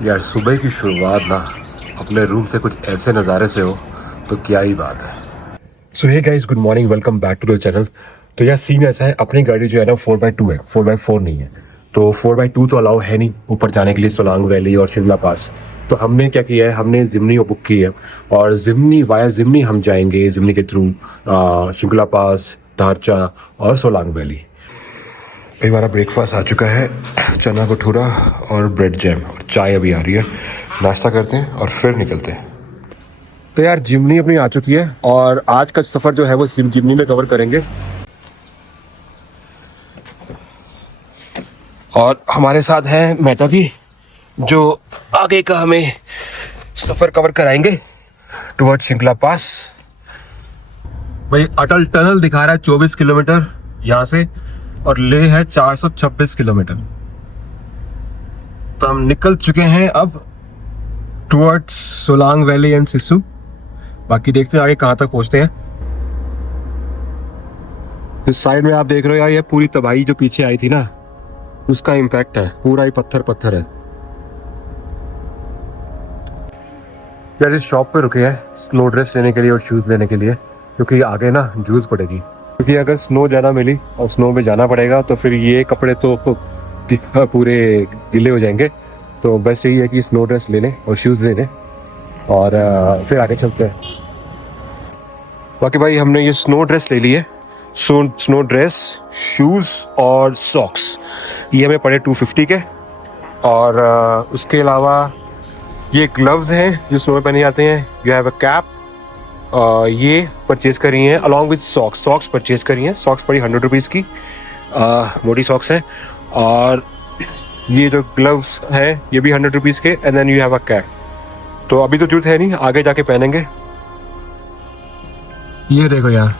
यार सुबह की शुरुआत ना अपने रूम से कुछ ऐसे नज़ारे से हो तो क्या ही बात है। So hey guys, good morning, welcome back to the channel. तो यार सीन ऐसा है, अपनी गाड़ी जो है ना 4x2 है, 4x4 नहीं है। तो 4x2 तो अलाउ है नहीं ऊपर जाने के लिए, सोलांग वैली और शिमला पास। तो हमने क्या किया है, हमने जिमनी बुक की है और जिमनी वाया जिमनी हम जाएंगे, जिमनी के थ्रू शिमला पास, दारचा और सोलांग वैली। हमारा ब्रेकफास्ट आ चुका है, चना भटूरा और ब्रेड जैम, और चाय अभी आ रही है। नाश्ता करते हैं और फिर निकलते हैं। तो यार जिमनी अपनी आ चुकी है और आज का सफ़र जो है वो जिमनी में कवर करेंगे। और हमारे साथ हैं मेहता जी, जो आगे का हमें सफ़र कवर कराएंगे टुवर्ड शिंकला पास। भाई अटल टनल दिखा रहा है 24 किलोमीटर यहाँ से, और ले है 426 किलोमीटर। तो हम निकल चुके हैं अब towards Solang valley and Sissu. बाकी देखते हैं आगे कहाँ तक पहुँचते हैं। इस साइड में आप देख रहे हो यार, ये पूरी तबाही जो पीछे आई थी ना, उसका इम्पैक्ट है। पूरा ही पत्थर पत्थर है यार। इस शॉप पे रुके हैं स्नो ड्रेस लेने के लिए और शूज़ लेने के लिए, क्योंकि आगे ना जूस पड़ेगी। क्योंकि अगर स्नो ज़्यादा मिली और स्नो में जाना पड़ेगा तो फिर ये कपड़े तो पूरे गीले हो जाएंगे। तो बस यही है कि स्नो ड्रेस ले लें और शूज़ ले लें और फिर आगे चलते हैं। बाकी भाई हमने ये स्नो ड्रेस ले ली है, स्नो ड्रेस, शूज़ और सॉक्स। ये हमें पड़े 250 के। और उसके अलावा ये ग्लव्स हैं जो स्नो में पहने जाते हैं। यू हैव अ कैप, ये परचेज़ करी हैं अलॉन्ग विद सॉक्स परचेज़ करी हैं। सॉक्स पड़ी 100 रुपीज़ की, मोटी सॉक्स हैं। और ये जो ग्लव्स हैं ये भी 100 रुपीज़ के। And then you have a cap. तो अभी तो जरूरत है नहीं, आगे जाके पहनेंगे। ये देखो यार,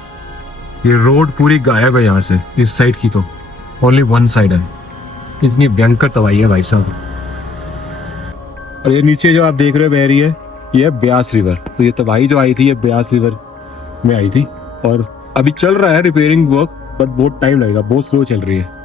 ये रोड पूरी गायब है यहाँ से, इस साइड की तो ओनली वन साइड है। इतनी भयंकर तबाही है भाई साहब। और ये नीचे जो आप देख रहे हो बह रही है, ये है ब्यास रिवर। तो ये तबाही जो आई थी ये ब्यास रिवर में आई थी। और अभी चल रहा है रिपेयरिंग वर्क, बट बहुत टाइम लगेगा, बहुत स्लो चल रही है।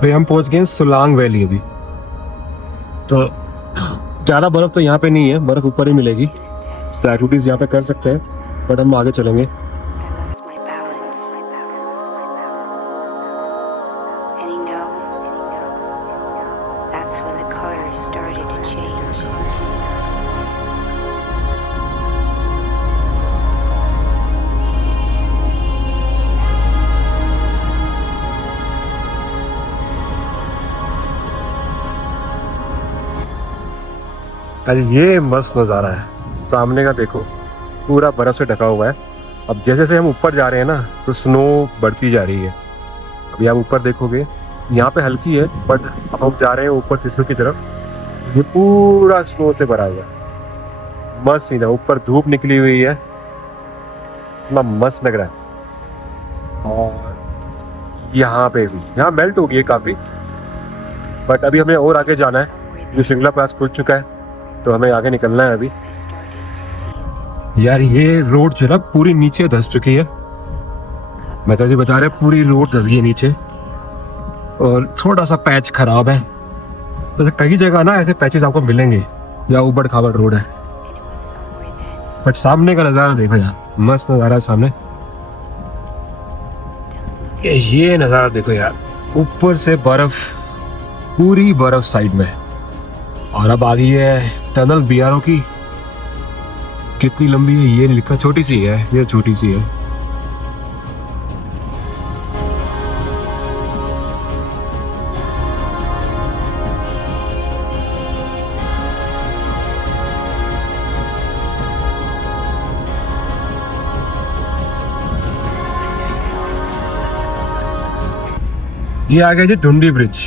भाई हम पहुंच गए हैं सोलांग वैली। अभी तो ज़्यादा बर्फ़ तो यहाँ पे नहीं है, बर्फ़ ऊपर ही मिलेगी। तो एक्टिविटीज़ यहाँ पे कर सकते हैं, बट हम आगे चलेंगे। अरे ये मस्त नज़ारा है, सामने का देखो, पूरा बर्फ़ से ढका हुआ है। अब जैसे जैसे हम ऊपर जा रहे हैं ना तो स्नो बढ़ती जा रही है। अभी आप ऊपर देखोगे यहाँ पे हल्की है, बट अब हम जा रहे हैं ऊपर सिसु की तरफ, ये पूरा स्नो से भरा हुआ है। मस्त सीन है, ऊपर धूप निकली हुई है, इतना मस्त लग रहा है। और यहाँ पे भी यहाँ मेल्ट हो गई है काफ़ी, बट अभी हमें और आगे जाना है। जो शिमला पास खुल चुका है तो हमें आगे निकलना है अभी। यार ये रोड जो है ना पूरी नीचे धंस चुकी है, मेहता जी बता रहे पूरी रोड धंस गई है नीचे, और थोड़ा सा पैच खराब है। वैसे कई जगह ना ऐसे पैचेस आपको मिलेंगे या उबड़ खाबड़ रोड है, बट सामने का नज़ारा देखो यार, मस्त नज़ारा है सामने। ये नज़ारा देखो यार, ऊपर से बर्फ, पूरी बर्फ साइड में। और अब आ गई है टनल बीआरओ की। कितनी लंबी है ये नहीं लिखा, छोटी सी है, ये छोटी सी है। ये आ गया जी ढूंढी ब्रिज,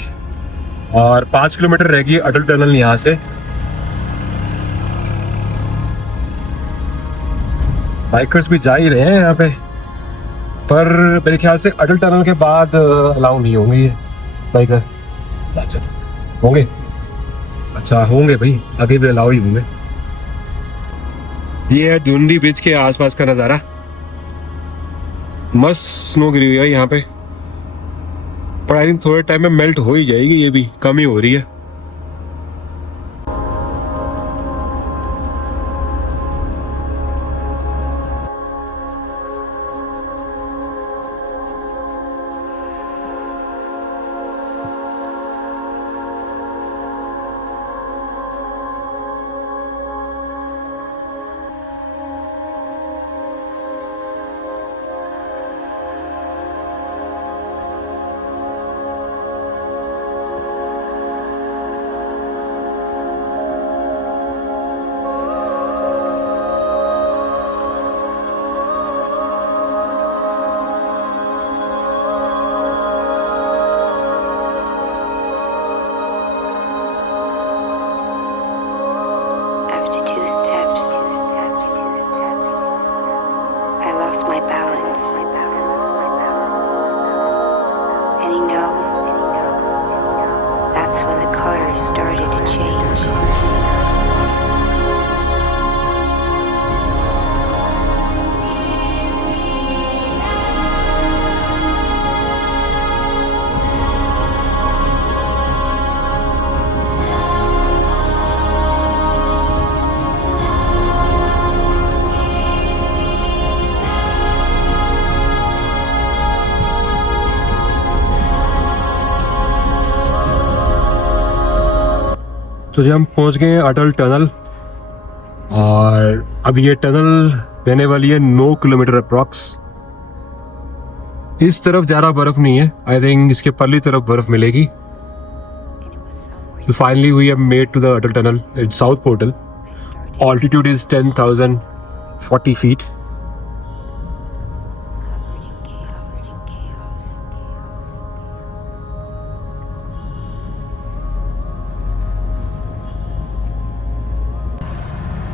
और 5 किलोमीटर रह गई अटल टनल यहाँ से। बाइकर्स भी जा ही रहे हैं यहाँ पे, पर मेरे ख्याल से अटल टनल के बाद अलाउ नहीं होंगे ये बाइकर। अच्छा होंगे, अच्छा होंगे भाई, आगे भी अलाउ ही होंगे। ये है ढूंढी ब्रिज के आसपास का नज़ारा, मस्त स्नो गिरी हुई है यहाँ पे, पर आई थिंक थोड़े टाइम में मेल्ट हो ही जाएगी, ये भी कम ही हो रही है। तो जब हम पहुंच गए हैं अटल टनल, और अब ये टनल रहने वाली है 9 किलोमीटर अप्रॉक्स। इस तरफ ज़्यादा बर्फ नहीं है, आई थिंक इसके परली तरफ बर्फ मिलेगी। So finally we have made to the Atal Tunnel. It's South Portal. Altitude is 10,040 feet.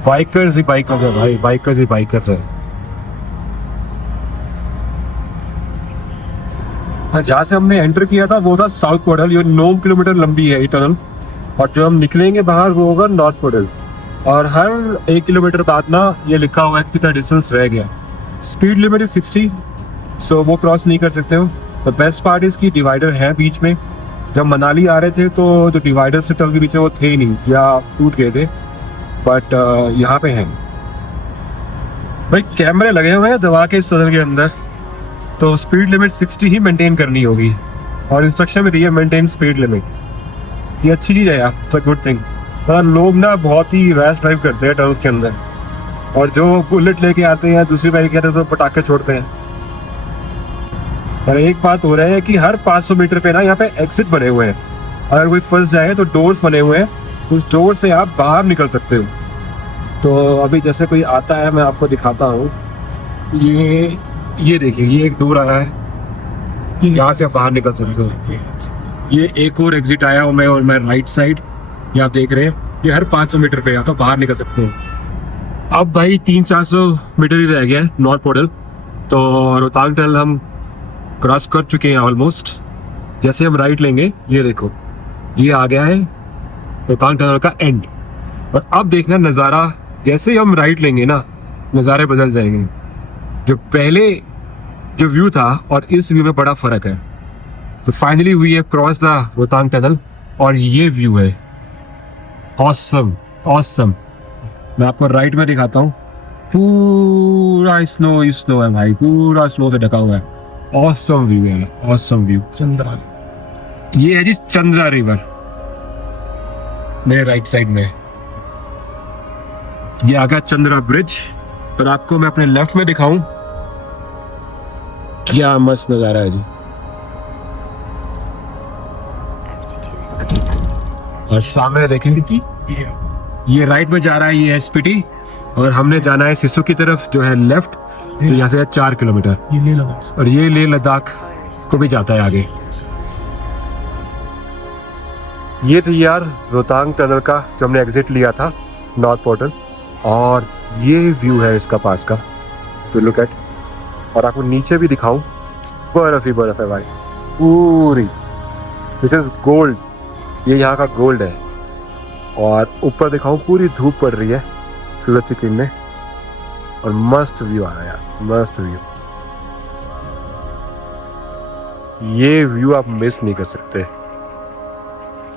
Bikers he bikers है भाई, बाइकर्स ही बाइकर्स है। जहाँ से हमने एंटर किया था वो था साउथ पोर्टल, ये 9 किलोमीटर लंबी है ये टनल, और जो हम निकलेंगे बाहर वो होगा नॉर्थ पोर्टल। और हर 1 किलोमीटर बाद ना ये लिखा हुआ है कितना डिस्टेंस रह गया। स्पीड लिमिट इज 60, सो वो क्रॉस नहीं कर सकते हो। द बेस्ट पार्ट इज की डिवाइडर है बीच में। जब मनाली आ रहे थे तो जो डिवाइडर से टनल के बीच में वो थे नहीं या टूट गए थे, बट यहाँ पे हैं भाई। कैमरे लगे हुए हैं दवा के इस टनल के अंदर, तो स्पीड लिमिट 60 ही मेंटेन करनी होगी, और इंस्ट्रक्शन में दिया मेंटेन स्पीड लिमिट। ये अच्छी चीज़ है यार, इट्स अ गुड थिंग। लोग ना बहुत ही रैश ड्राइव करते हैं टनल्स के अंदर, और जो बुलेट लेके आते हैं दूसरी बाइक कहते हैं तो पटाखे छोड़ते हैं। पर एक बात हो रहा है कि हर 500 मीटर पे ना यहाँ पे एग्जिट बने हुए हैं। अगर कोई फंस जाए तो डोर्स बने हुए हैं, उस डोर से आप बाहर निकल सकते हो। तो अभी जैसे कोई आता है मैं आपको दिखाता हूँ। ये देखिए, ये एक डोर आया है, यहाँ से आप बाहर निकल सकते हो। ये एक और एग्जिट आया हूँ मैं, और मैं राइट साइड, ये आप देख रहे हैं, ये हर 500 मीटर पे या तो बाहर निकल सकते हो। अब भाई 300-400 मीटर ही रह गया है नॉर्थ पोर्टल, तो रोहतांग टनल हम क्रॉस कर चुके हैं ऑलमोस्ट। जैसे हम राइट लेंगे, ये देखो, ये आ गया है रोहतांग टनल का एंड। और अब देखना नज़ारा, जैसे ही हम राइट लेंगे ना, नज़ारे बदल जाएंगे। जो पहले जो व्यू था और इस व्यू में बड़ा फर्क है। तो finally we have cross the Rohtang tunnel, और ये व्यू है ऑसम ऑसम। मैं आपको राइट में दिखाता हूँ, पूरा स्नो ही स्नो है भाई, पूरा स्नो से ढका हुआ है। ऑसम व्यू है, ऑसम व्यू। चंद्रा, ये है जी चंद्रा रिवर मेरे राइट साइड में। ये आ गया चंद्रा ब्रिज, और आपको मैं अपने लेफ्ट में दिखाऊं, क्या मस्त नजारा है जी। और सामने देखें, ये राइट में जा रहा है, ये है स्पीति, और हमने जाना है सिसु की तरफ जो है लेफ्ट, तो यहाँ से 4 किलोमीटर। ये लेह लद्दाख, और ये लेह लद्दाख को भी जाता है आगे। ये तो यार रोहतांग टनल का जो हमने एग्जिट लिया था नॉर्थ पोर्टल, और ये व्यू है इसका पास का, तो लुक एट। और आपको नीचे भी दिखाऊं, बर्फ ही बर्फ है भाई पूरी। दिस इज गोल्ड, ये यहाँ का गोल्ड है। और ऊपर दिखाऊं, पूरी धूप पड़ रही है सूरज की किरणें, और मस्त व्यू आ रहा है यार, मस्त व्यू। ये व्यू आप मिस नहीं कर सकते।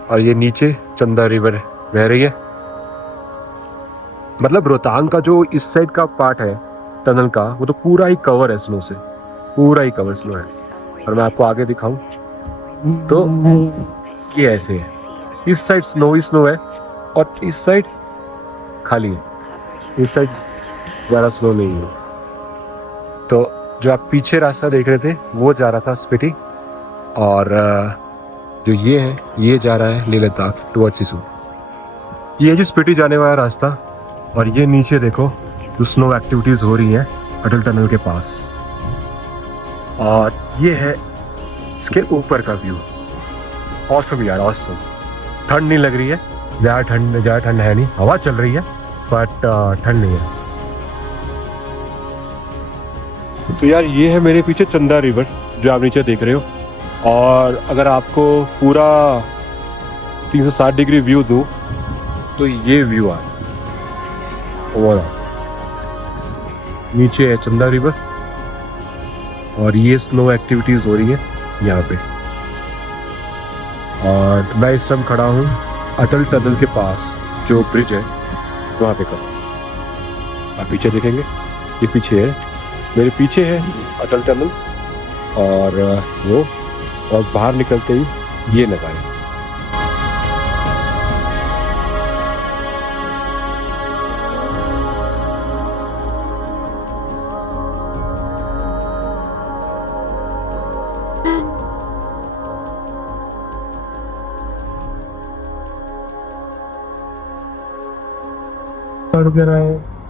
और ये नीचे चंदा रिवर बह रही है। मतलब रोहतांग का जो इस साइड का पार्ट है टनल का, वो तो पूरा ही कवर है स्नो से, पूरा ही कवर स्नो है। और मैं आपको आगे दिखाऊं तो ये ऐसे है, इस साइड स्नो ही स्नो है, और इस साइड खाली है, इस साइड ज़्यादा स्नो नहीं है। तो जो आप पीछे रास्ता देख रहे थे वो जा रहा था स्पीति, और जो ये है ये जा रहा है लेह लद्दाख टुवर्ड्स सिसु। ये जो स्पीति जाने वाला रास्ता, और ये नीचे देखो जो स्नो एक्टिविटीज हो रही हैं अटल टनल के पास। और ये है इसके ऊपर का व्यू। ऑसम यार, ऑसम। ठंड नहीं लग रही है, ज़्यादा ठंड है नहीं, हवा चल रही है बट ठंड नहीं है। तो यार ये है मेरे पीछे चंदा रिवर जो आप नीचे देख रहे हो। और अगर आपको पूरा 360 डिग्री व्यू दूँ तो ये व्यू आ ओवरऑल। नीचे है चंदा रिवर, और ये स्नो एक्टिविटीज हो रही है यहाँ पे। और मैं इस टाइम खड़ा हूँ अटल टनल के पास, जो ब्रिज है वहाँ पे खड़ा। आप पीछे देखेंगे, ये पीछे है, मेरे पीछे है अटल टनल, और वो, और बाहर निकलते ही ये नज़ारा।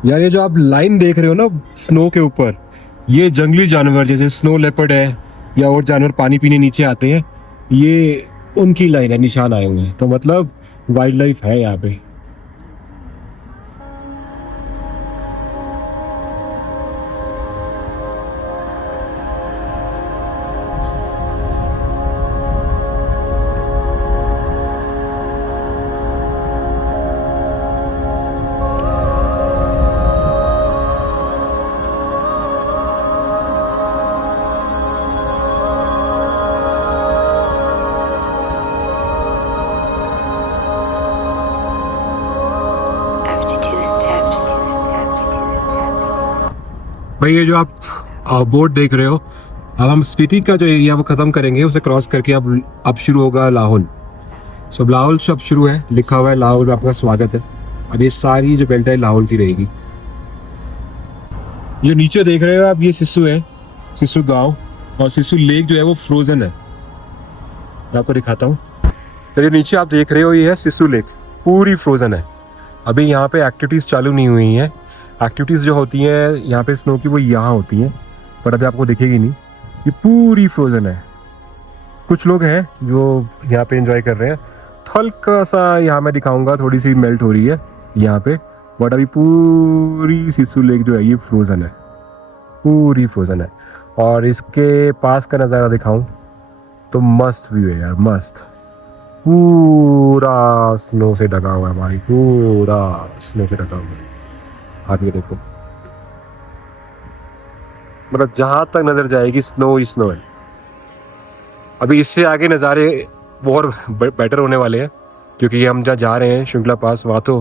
यार ये जो आप लाइन देख रहे हो ना स्नो के ऊपर, ये जंगली जानवर जैसे स्नो लेपर्ड है या और जानवर पानी पीने नीचे आते हैं, ये उनकी लाइन है, निशान आए हुए हैं। तो मतलब वाइल्ड लाइफ है यहाँ पे। भाई ये जो आप बोर्ड देख रहे हो, अब हम स्पीति का जो एरिया वो ख़त्म करेंगे, उसे क्रॉस करके अब शुरू होगा लाहौल। सो लाहौल से अब शुरू है, लिखा हुआ है लाहौल में आपका स्वागत है। अब ये सारी जो बेल्ट है लाहौल की रहेगी। ये नीचे देख रहे हो आप, ये सिसु है, सिसु गांव, और सिसु लेक जो है वो फ्रोजन है। मैं आपको दिखाता हूँ। तो ये नीचे आप देख रहे हो, ये है सिसु लेक, पूरी फ्रोजन है। अभी यहाँ पे एक्टिविटीज़ चालू नहीं हुई हैं। एक्टिविटीज़ जो होती हैं यहाँ पे स्नो की वो यहाँ होती हैं, पर अभी आपको दिखेगी नहीं, ये पूरी फ्रोज़न है। कुछ लोग हैं जो यहाँ पे एंजॉय कर रहे हैं, तो हल्का सा यहाँ मैं दिखाऊंगा, थोड़ी सी मेल्ट हो रही है यहाँ पे, बट अभी पूरी सिसु लेक जो है ये फ्रोज़न है, पूरी फ्रोज़न है। और इसके पास का नज़ारा दिखाऊं तो मस्त व्यू है यार, मस्त। पूरा स्नो से ढका हुआ है भाई, पूरा स्नो से ढका हुआ है। आप ये देखो, मतलब जहां तक नजर जाएगी स्नो ही स्नो है। अभी इससे आगे नज़ारे और बेटर होने वाले हैं, क्योंकि हम जहाँ जा रहे हैं शिंगला पास, वहाँ तो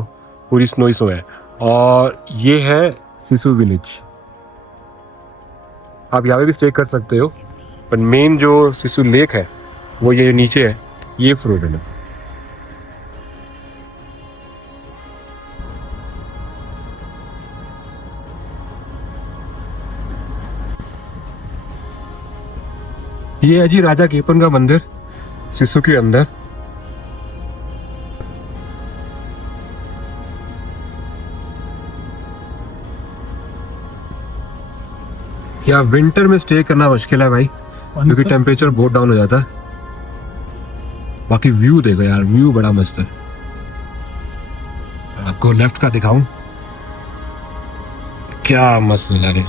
पूरी स्नो ही स्नो है। और ये है सिसु विलेज। आप यहाँ पे भी स्टे कर सकते हो, पर मेन जो सिसु लेक है वो ये नीचे है, ये फ्रोजन है। ये है जी राजा केपन का मंदिर सिसु के अंदर। यहाँ विंटर में स्टे करना मुश्किल है भाई, क्योंकि टेम्परेचर बहुत डाउन हो जाता है। बाकी व्यू देखो यार, व्यू बड़ा मस्त है। आपको लेफ्ट का दिखाऊं, क्या मस्त नजारे।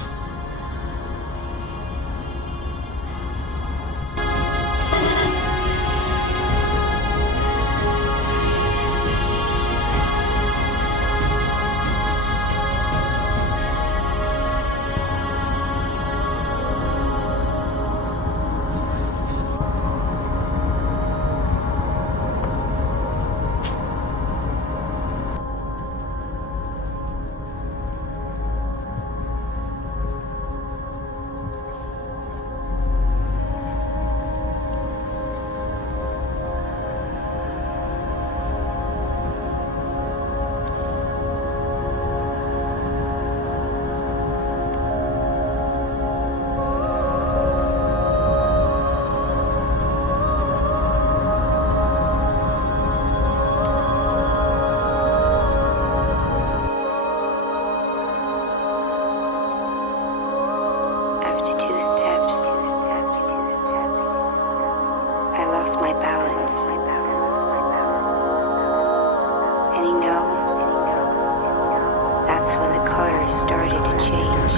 After 2 steps, I lost my balance. And that's when the colors started to change.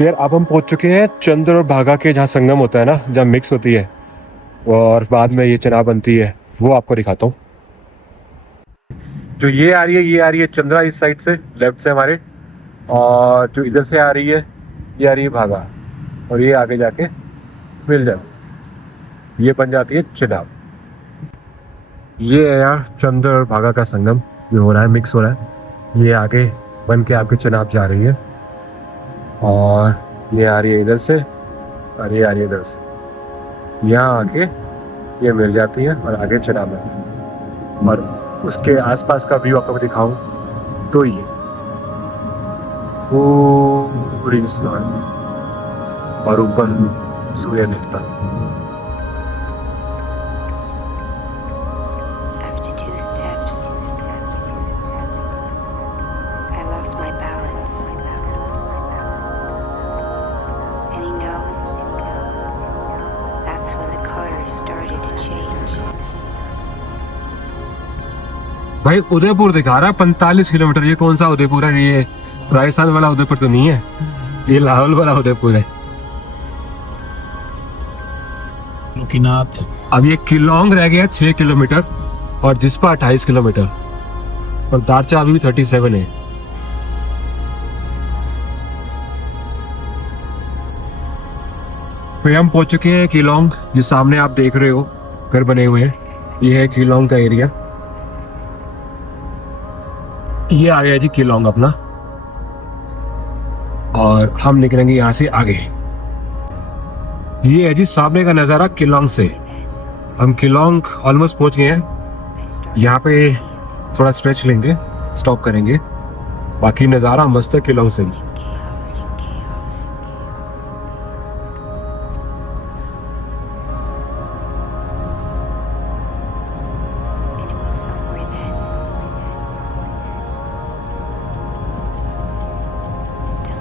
तो यार अब हम पहुंच चुके हैं चंद्र और भागा के जहाँ संगम होता है ना, जहाँ मिक्स होती है और बाद में ये चिनाब बनती है, वो आपको दिखाता हूँ। जो ये आ रही है चंद्रा इस साइड से, लेफ्ट से हमारे, और जो इधर से आ रही है ये आ रही है भागा, और ये आगे जाके मिल जाती, ये बन जाती है चिनाब। ये है यार चंद्र और भागा का संगम जो हो रहा है, मिक्स हो रहा है। ये आगे बन के आपके चिनाब जा रही है, और ये आ रही है इधर से, और ये आ रही है इधर से, यहाँ आके ये मिल जाती है और आगे चिनाब है। और उसके आसपास का व्यू आपको दिखाऊं तो ये पूरी और ऊपर सूर्य निकलता। After 2 steps, I lost my balance. And you know, that's when the colors started to change. भाई उदयपुर दिखा रहा है 45 किलोमीटर। ये कौन सा उदयपुर है? ये राजस्थान वाला उदयपुर तो नहीं है, ये लाहौल वाला उदयपुर है। लोकीनाथ। अब ये किलोंग रह गया 6 किलोमीटर और जिस्पा 28 किलोमीटर, और दारचा अभी भी 37 है। फिर हम पहुंच चुके हैं किलोंग। ये सामने आप देख रहे हो घर बने हुए हैं, ये है किलोंग का एरिया। ये आ गया जी किलोंग अपना, और हम निकलेंगे यहाँ से आगे। ये है जी सामने का नज़ारा किलोंग से। हम किलोंग ऑलमोस्ट पहुंच गए हैं। यहाँ पे थोड़ा स्ट्रेच लेंगे, स्टॉप करेंगे, बाकी नज़ारा मस्त है किलोंग से। And it was somewhere then.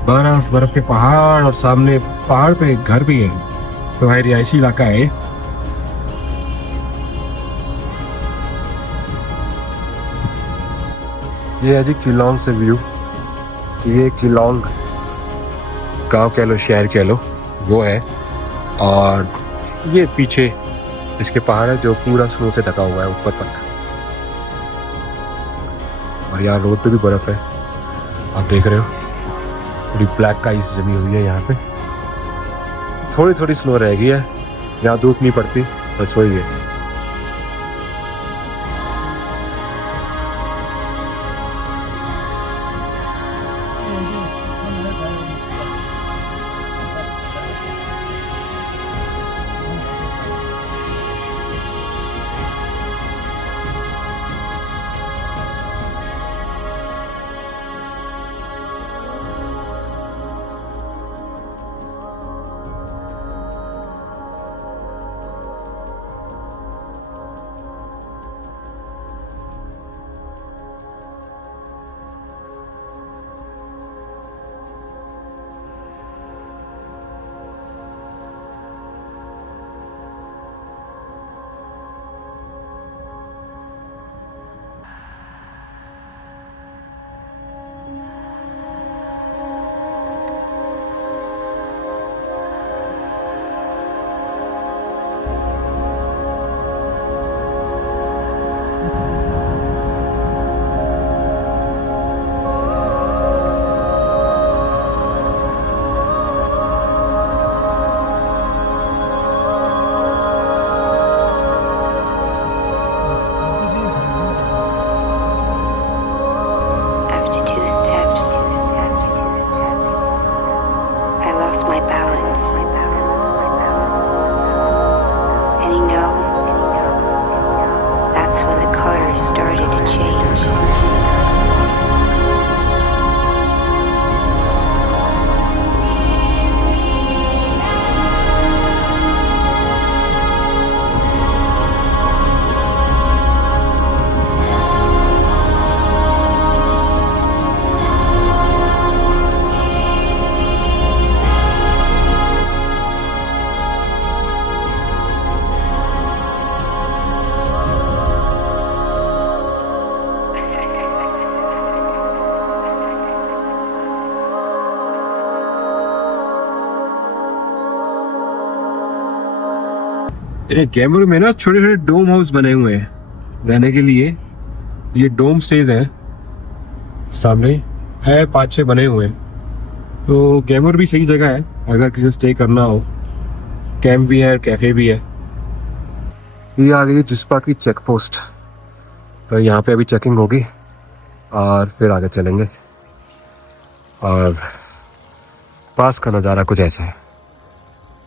बर्फ बर्फ के पहाड़, और सामने पहाड़ पे एक घर भी है, तो भाई रिहायशी इलाका है। ये है जी किलोंग से व्यू। तो ये किलोंग गांव कह लो, शहर कह लो, वो है। और ये पीछे इसके पहाड़ है जो पूरा स्नो से ढका हुआ है ऊपर तक, और यहाँ रोड पे भी बर्फ है, आप देख रहे हो। पूरी ब्लैक आइस जमी हुई है यहाँ पे। थोड़ी थोड़ी स्नो रह गई है, यहाँ धूप नहीं पड़ती, बस वही है। After 2 steps, I lost my balance. And you know, that's when the colors started to change. ये कैमरे में ना छोटे छोटे डोम हाउस बने हुए हैं रहने के लिए। ये डोम स्टेज हैं, सामने है 5-6 बने हुए हैं। तो कैमर भी सही जगह है अगर किसी स्टे करना हो। कैंप भी है, कैफे भी है। ये आ गई जिस्पा की चेक पोस्ट। तो यहाँ पे अभी चेकिंग होगी और फिर आगे चलेंगे। और पास का नज़ारा कुछ ऐसा है,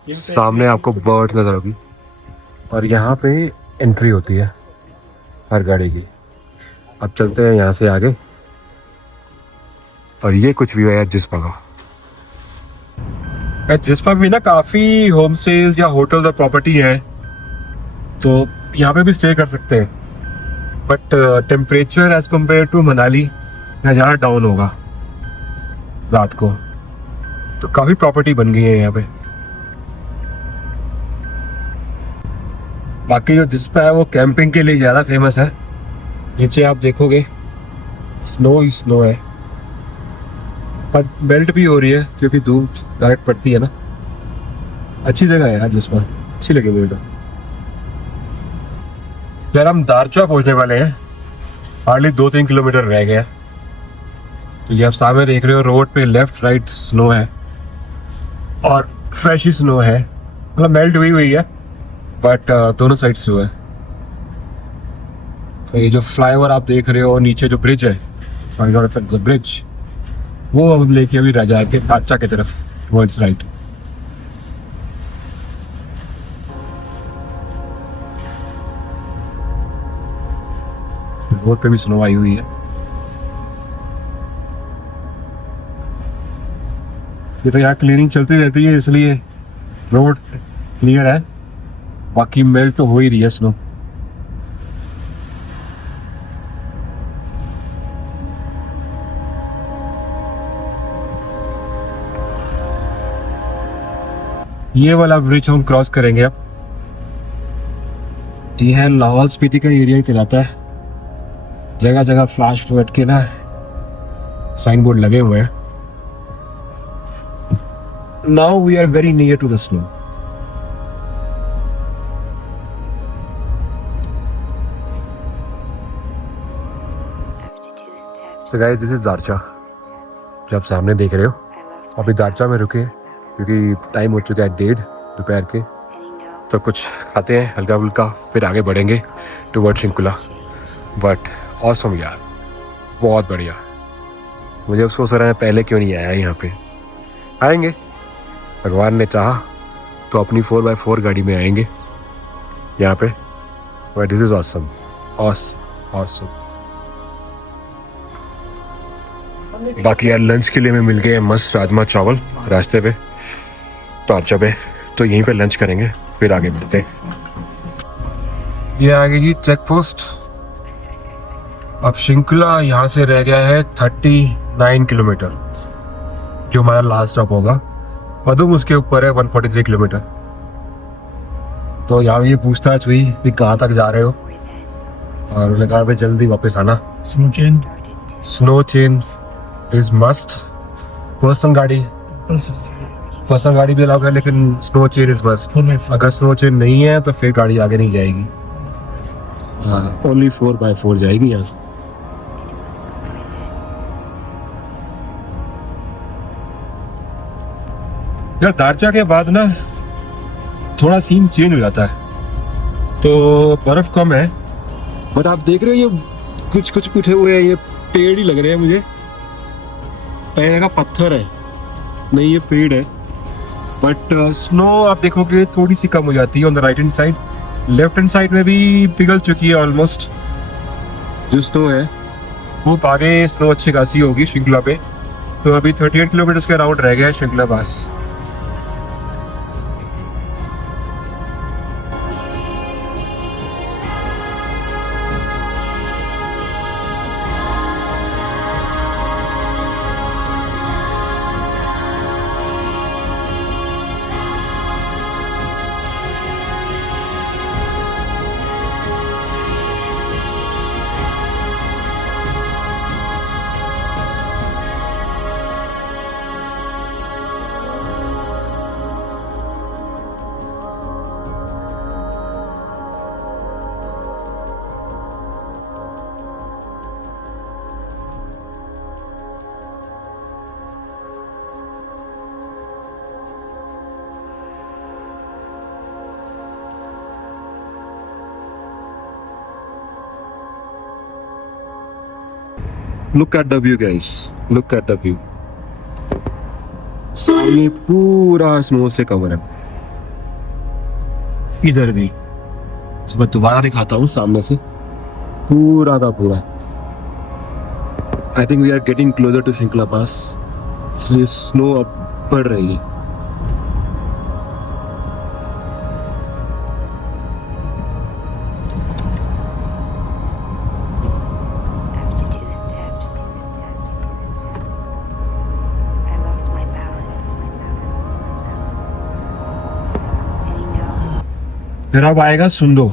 सामने आपको बर्ड नज़र होगी और यहाँ पे एंट्री होती है हर गाड़ी की। अब चलते हैं यहाँ से आगे। और ये कुछ व्यू है जिस्पा का। जिस्पा में ना काफ़ी होम स्टेज या होटल और प्रॉपर्टी है, तो यहाँ पे भी स्टे कर सकते हैं। But temperature as compare to Manali यहाँ ज़्यादा डाउन होगा रात को। तो काफ़ी प्रॉपर्टी बन गई है यहाँ पे। बाकी जो जिस्पा है वो कैंपिंग के लिए ज़्यादा फेमस है। नीचे आप देखोगे स्नो ही स्नो है, पर मेल्ट भी हो रही है क्योंकि धूप डायरेक्ट पड़ती है ना। अच्छी जगह है यार जिस्पा, अच्छी लगी मुझे तो। यार हम दारचा पहुंचने वाले हैं, हार्डली 2-3 किलोमीटर रह गया। तो ये आप सामने देख रहे हो, रोड पे लेफ्ट राइट स्नो है और फ्रेश ही स्नो है, मतलब मेल्ट हुई है बट दोनों साइड स्नो है। तो ये जो फ्लाईओवर आप देख रहे हो, नीचे जो ब्रिज है, ब्रिज, वो हम लेके अभी राजा के दारचा की तरफ वर्ड्स राइट। रोड पे भी स्नो आई हुई है। ये तो यहाँ क्लीनिंग चलती रहती है इसलिए रोड क्लियर है, बाकी मेल्ट तो हो ही रही है स्नो। ये वाला ब्रिज हम क्रॉस करेंगे अब। ये है लाहौल स्पीति का एरिया कहलाता है। जगह जगह फ्लैश फ्लड के ना साइन बोर्ड लगे हुए हैं। Now we are very near to the snow. तो गाइस दिस इज दारचा, जो आप सामने देख रहे हो। अभी दारचा में रुके क्योंकि टाइम हो चुका है 1:30 दोपहर के। तो कुछ खाते हैं हल्का फुल्का, फिर आगे बढ़ेंगे टुवर्ड शिंकुला। बट ऑसम यार, बहुत बढ़िया। मुझे अफसोस हो रहा है पहले क्यों नहीं आया यहाँ पे। आएंगे, भगवान ने चाहा तो अपनी 4x4 गाड़ी में आएंगे यहाँ पे। But this is awesome, awesome. बाकी यार लंच के लिए मैं मिल गए मस्त राजमा चावल रास्ते पे दारचा पे। तो यहीं पे लंच करेंगे, फिर आगे बढ़ते हैं। ये आगे जी चेक पोस्ट। अब शिंकुला यहाँ से रह गया है 39 किलोमीटर, जो हमारा लास्ट स्टॉप होगा। पदुम उसके ऊपर है 143 किलोमीटर। तो यहाँ ये पूछताछ हुई कि कहाँ तक जा रहे हो, और उन्होंने कहा भाई जल्दी वापस आना। Snow chain is must. Personal गाड़ी भी अलाउ है, लेकिन स्नो चेन इज मस्ट। अगर स्नो चेन नहीं है तो फिर गाड़ी आगे नहीं जाएगी। ओनली 4x4 जाएगी यहाँ से। यार दारचा के बाद ना थोड़ा सीन चेंज हो जाता है। तो बर्फ कम है, बट आप देख रहे हो ये कुछ उठे हुए हैं, ये पेड़ ही लग रहे हैं मुझे। पैर का पत्थर है, नहीं ये पेड़ है। बट स्नो आप देखोगे थोड़ी सी कम हो जाती है on the right hand side. Left hand side में भी पिघल चुकी है ऑलमोस्ट जो स्नो है। वो आगे स्नो अच्छी खासी होगी शिंकुला पे। तो अभी 38 किलोमीटर के अराउंड रह गया है Shinkula pass. Look at the view guys, look at the view. सामने पूरा स्नो से कवर है, इधर भी। तो मैं दोबारा दिखाता हूँ सामने से, पूरा का पूरा। I think we are getting closer to Shinkula pass, इसलिए स्नो अब बढ़ रही है। After 2 steps, I lost my balance. And you know, फिर अब आएगा सुंदो,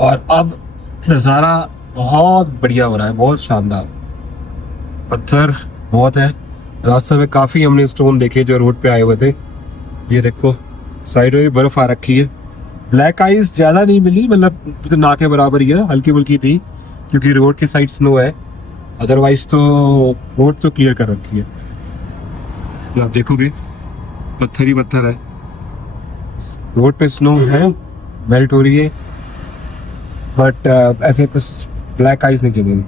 और अब नज़ारा बहुत बढ़िया हो रहा है, बहुत शानदार। पत्थर बहुत है, रास्ते में काफ़ी हमने स्टोन देखे जो रोड पे आए हुए थे। ये देखो साइड में भी बर्फ़ आ रखी है। ब्लैक आइस ज़्यादा नहीं मिली, मतलब तो ना के बराबर ही है, हल्की फुल्की थी क्योंकि रोड के साइड स्नो है। अदरवाइज तो रोड तो क्लियर कर रखी है। आप देखोगे पत्थर ही पत्थर है, रोड पे स्नो है, मेल्ट हो रही है, बट ऐसे कुछ ब्लैक आइस नहीं जमी।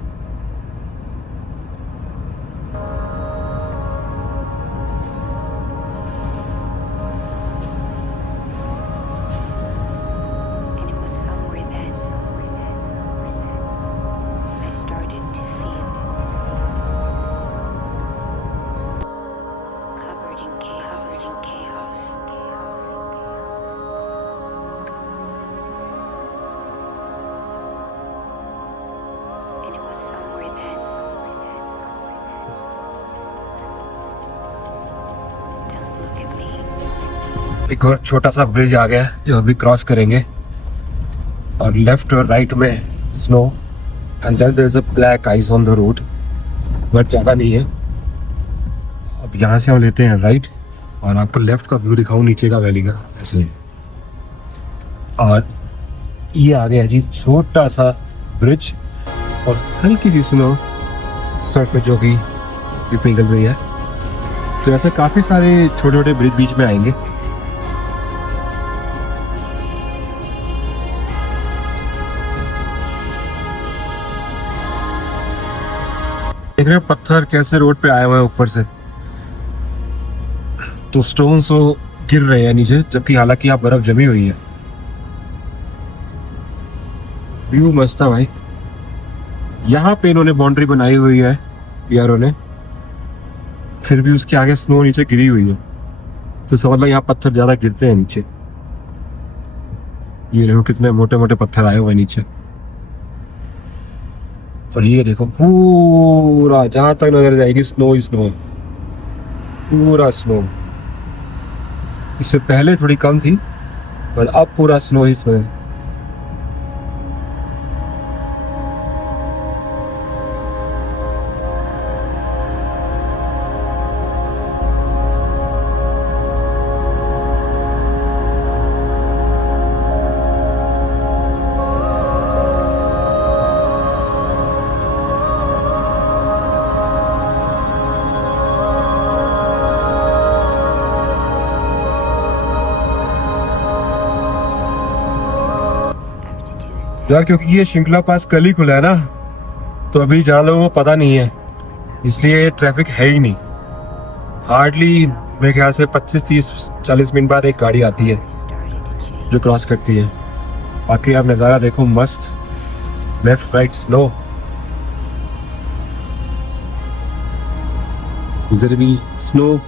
and it was somewhere then I started to feel covered in chaos. And it was somewhere then. Don't look at me. एक और छोटा सा ब्रिज आ गया जो अभी क्रॉस करेंगे, और लेफ्ट और राइट में snow and then there is a black ice on the road, but ज़्यादा नहीं है। अब यहाँ से हम लेते हैं राइट, और आपको लेफ्ट का व्यू दिखाऊं नीचे का वैली का ऐसे। और ये आ गया जी छोटा सा ब्रिज, और हल्की सी स्नो सड़क पे जो कि पिघल रही है। तो ऐसे काफ़ी सारे छोटे छोटे ब्रिज बीच में आएंगे। देख रहे हैं पत्थर कैसे रोड पे आए हुए हैं ऊपर से, तो स्टोन्स तो गिर रहे हैं नीचे, जबकि हालांकि यहाँ बर्फ जमी हुई है। व्यू मस्त है भाई। यहाँ पे इन्होंने बाउंड्री बनाई हुई है यारों ने, फिर भी उसके आगे स्नो नीचे गिरी हुई है, तो समझ लो यहाँ पत्थर ज्यादा गिरते हैं नीचे। ये देखो कितने मोटे मोटे पत्थर आए हुए हैं नीचे। और ये देखो पूरा जहां तक नजर जाएगी स्नो ही स्नो, पूरा स्नो। इससे पहले थोड़ी कम थी, पर अब पूरा स्नो ही स्नो है। After 2 steps, यार क्योंकि ये शिंकला पास कल ही खुला है ना, तो अभी जहाँ लोगों को पता नहीं है, इसलिए ट्रैफिक है ही नहीं। हार्डली मेरे ख्याल से 25-30-40 मिनट बाद एक गाड़ी आती है started to change. जो क्रॉस करती है। बाकी आप नज़ारा देखो मस्त, लेफ्ट राइट स्नो, इधर भी स्नो।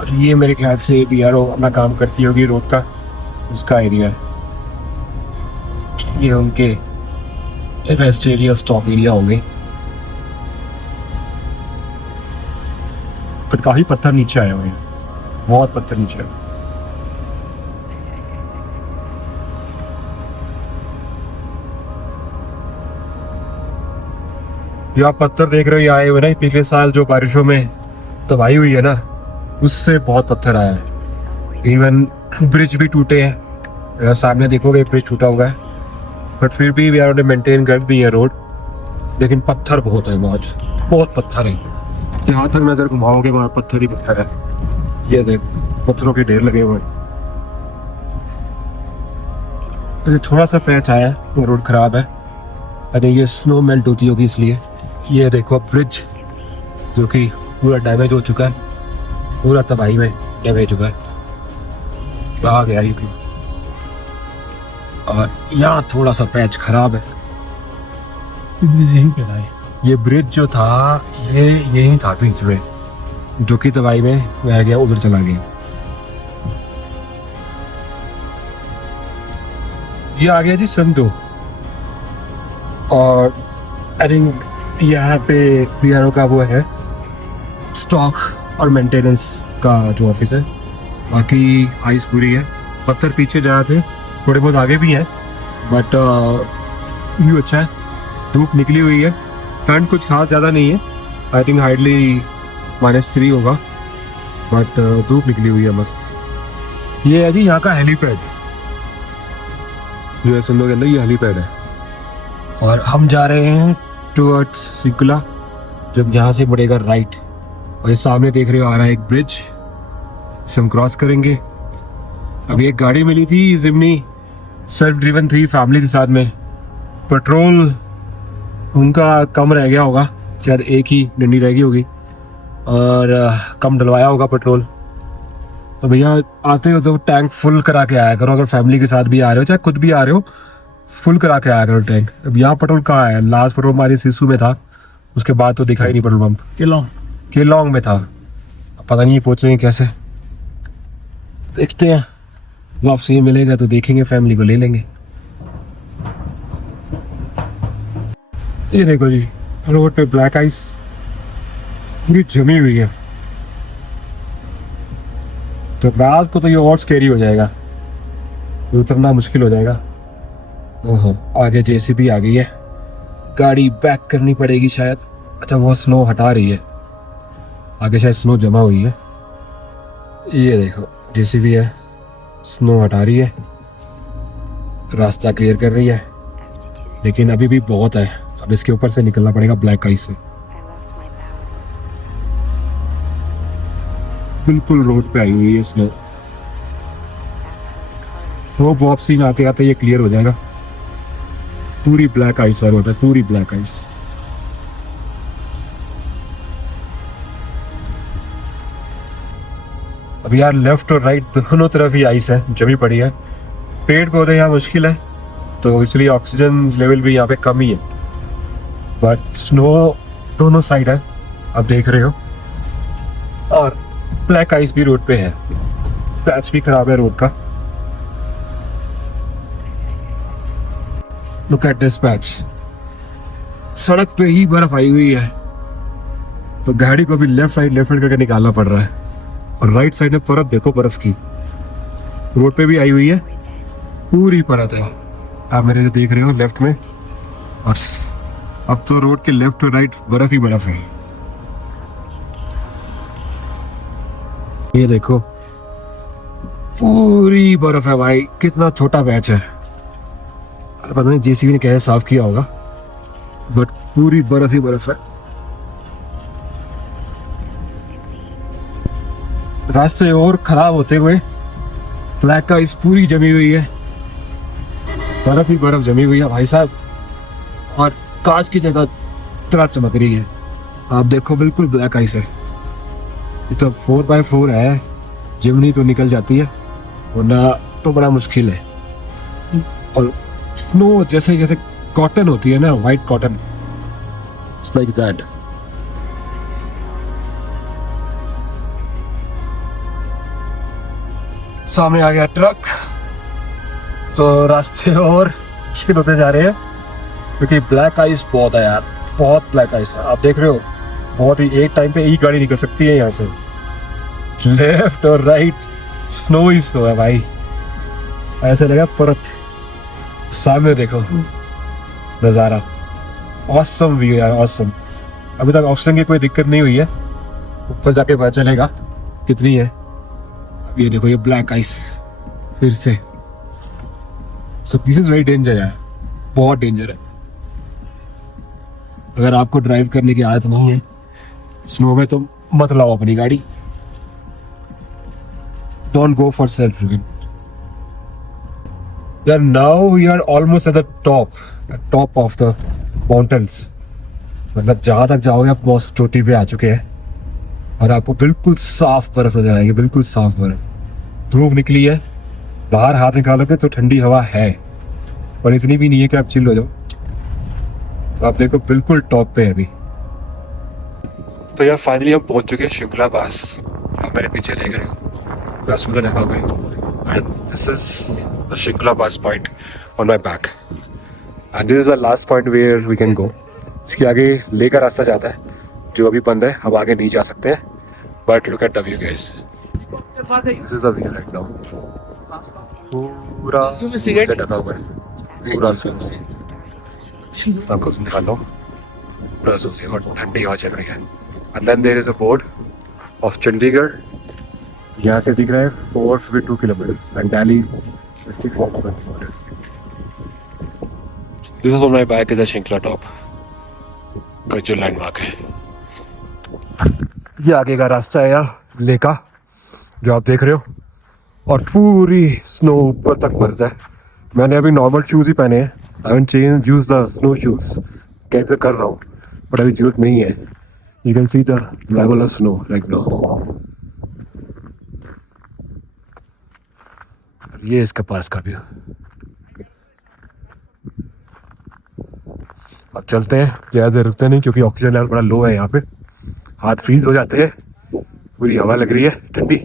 और ये मेरे ख्याल से BRO अपना काम करती होगी रोड का, उसका एरिया है। ये उनके रेस्ट एरिया स्टॉप एरिया होंगे। बट काफी पत्थर नीचे आए हुए हैं, बहुत पत्थर नीचे आए। ये आप पत्थर देख रहे हो, ये आए हुए ना पिछले साल जो बारिशों में तबाही हुई है ना, उससे बहुत पत्थर आया है। Somewhere इवन ब्रिज भी टूटे हैं, सामने देखोगे एक ब्रिज टूटा हुआ है, बट फिर भी यार ने मेंटेन कर दी है रोड। लेकिन पत्थर बहुत है, बहुत पत्थर है, जहाँ तक नजर घुमाओगे वहाँ पत्थर ही पत्थर है। ये देख पत्थरों के ढेर लगे हुए हैं। थोड़ा सा पैच आया है, रोड खराब है, अरे ये स्नो मेल्ट होती होगी इसलिए। ये देखो ब्रिज जो कि पूरा डैमेज हो चुका है, पूरा तबाही में डैमेज हो चुका है। आ गया ये भी, और यहाँ थोड़ा सा पैच खराब है। यहीं पे था ये। ये ब्रिज जो था ये यही था बीच में, जो कि तबाही में रह गया, उधर चला गया। ये आ गया जी संतो, और आई थिंक यहाँ पे पीआरओ का वो है स्टॉक और मेंटेनेंस का जो ऑफिस है। बाकी आइस पूरी है, पत्थर पीछे जा थे, थोड़े बहुत आगे भी हैं, बट व्यू अच्छा है। धूप निकली हुई है, ठंड कुछ खास ज़्यादा नहीं है, आई थिंक हार्डली -3 होगा, बट धूप निकली हुई है मस्त। ये है जी यहाँ का हेलीपैड, जो है सुनो के अंदर ये हेलीपैड है। और हम जा रहे हैं टुवर्ड्स सिकुला, जब यहाँ से बढ़ेगा राइट, और ये सामने देख रहे हो आ रहा है एक ब्रिज, इसे हम क्रॉस करेंगे। अभी एक गाड़ी मिली थी जिम्नी, सेल्फ ड्रिवन थी, फैमिली के साथ में। पेट्रोल उनका कम रह गया होगा, शायद एक ही डंडी रह गई होगी, और कम डलवाया होगा पेट्रोल। तो भैया आते हो तो टैंक फुल करा के आया करो, अगर फैमिली के साथ भी आ रहे हो चाहे खुद भी आ रहे हो, फुल करा के आया करो टैंक। अब यहाँ पेट्रोल कहाँ है? लास्ट पेट्रोल हमारी सिसु में था, उसके बाद तो दिखा ही नहीं पेट्रोल पंप। केलोंग में था, पता नहीं पहुँचेंगे कैसे, देखते हैं। वापसी मिलेगा तो देखेंगे, फैमिली को ले लेंगे। ये देखो जी रोड पे ब्लैक आइस पूरी जमी हुई है, तो रात को तो ये और स्केरी हो जाएगा, उतरना मुश्किल हो जाएगा। ओहो, आगे जेसीबी आ गई है, गाड़ी बैक करनी पड़ेगी शायद। अच्छा वो स्नो हटा रही है, आगे शायद स्नो जमा हुई है। ये देखो जेसीबी है, स्नो हटा रही है, रास्ता क्लियर कर रही है, लेकिन अभी भी बहुत है। अब इसके ऊपर से निकलना पड़ेगा ब्लैक आइस से। I lost my balance. बिल्कुल रोड पे आई हुई है स्नो। वो वापसी में आते आते ये क्लियर हो जाएगा। पूरी ब्लैक आइस है रोड पे, पूरी ब्लैक आइस। अब यार लेफ्ट और राइट दोनों तरफ ही आइस है, जमी पड़ी है। पेड़ पौधे यहाँ मुश्किल है, तो इसलिए ऑक्सीजन लेवल भी यहाँ पे कम ही है, बट स्नो दोनों साइड है, आप देख रहे हो। और ब्लैक आइस भी रोड पे है, पैच भी खराब है रोड का। लुक एट दिस पैच, सड़क पे ही बर्फ आई हुई है, तो गाड़ी को भी लेफ्ट राइट करके निकालना पड़ रहा है। और राइट साइड में परत देखो बर्फ की, रोड पे भी आई हुई है, पूरी परत है। आप मेरे जो देख रहे हो लेफ्ट में, और अब तो रोड के लेफ्ट और राइट बर्फ ही बर्फ है। ये देखो पूरी बर्फ है भाई, कितना छोटा पैच है, पता नहीं जेसीबी ने कैसे साफ किया होगा, बट पूरी बर्फ ही बर्फ है। रास्ते और खराब होते हुए ब्लैक आइस पूरी जमी हुई है, बर्फ ही बर्फ जमी हुई है भाई साहब, और कांच की जगह तरह चमक रही है। आप देखो बिल्कुल ब्लैक आइस है। ये तो 4x4 है, जिमनी तो निकल जाती है, वरना तो बड़ा मुश्किल है। और स्नो जैसे जैसे कॉटन होती है ना, white cotton, it's like that. सामने आ गया ट्रक, तो रास्ते और मुश्किल होते जा रहे हैं, क्योंकि ब्लैक आइस बहुत है यार, बहुत ब्लैक आइस है। आप देख रहे हो, बहुत ही एक टाइम पे एक गाड़ी निकल सकती है यहाँ से, लेफ्ट और राइट स्नो ही स्नो है भाई, ऐसे लगा परत। सामने देखो नज़ारा, ऑसम व्यू यार, ऑसम। अभी तक ऑक्सीजन की कोई दिक्कत नहीं हुई है, ऊपर जाके पता चलेगा कितनी है। अब ये देखो ये ब्लैक आइस फिर से, so this is very danger है, बहुत डेंजर है। अगर आपको ड्राइव करने की आदत नहीं है स्नो में, तो मत लाओ अपनी गाड़ी, don't go for self driven. यार now we are almost at the top of the mountains, मतलब जहाँ तक जाओगे आप बहुत चोटी पे आ चुके हैं और आपको बिल्कुल साफ बर्फ नजर आएगी, बिल्कुल साफ बर्फ। धूप निकली है, बाहर हाथ निकालोगे तो ठंडी हवा है, पर इतनी भी नहीं है कि आप चिल हो जाओ। तो आप देखो बिल्कुल टॉप पे है अभी। तो यार फाइनली हम पहुंच चुके हैं शिमला पास। आप मेरे पीछे देख रहे हो, पूरा सुंदर लगा हुआ है। And this is the Shimla pass point on my back, and this is the last point where we can go. इसके आगे ले का रास्ता जाता है जो अभी बंद है, अब आगे नहीं जा सकते हैं। But look at the view guys, this is the view right now. पूरा से ढका हुआ है, पूरा आपको निकाल लो, पूरा सूर्य और ठंडी हवा चल रही है। And then there is a board of Chandigarh, यहाँ से दिख रहा है 452 kilometres and Delhi 600 kilometres. This is on my back is a Shinkula top का जो लैंडमार्क है। ये आगे का रास्ता है यार ले का, जो आप देख रहे हो, और पूरी स्नो ऊपर तक बढ़ता है। मैंने अभी नॉर्मल शूज़ ही पहने हैं, I haven't change use the snow shoes, कैसे कर रहा हूँ, बट अभी जरूरत नहीं है। You can see the level of snow right now. ये इसके पास का व्यू। अब चलते हैं, ज़्यादा देर रुकते नहीं क्योंकि ऑक्सीजन लेवल बड़ा लो है यहाँ पे, हाथ फ्रीज हो जाते हैं, पूरी हवा लग रही है ठंडी।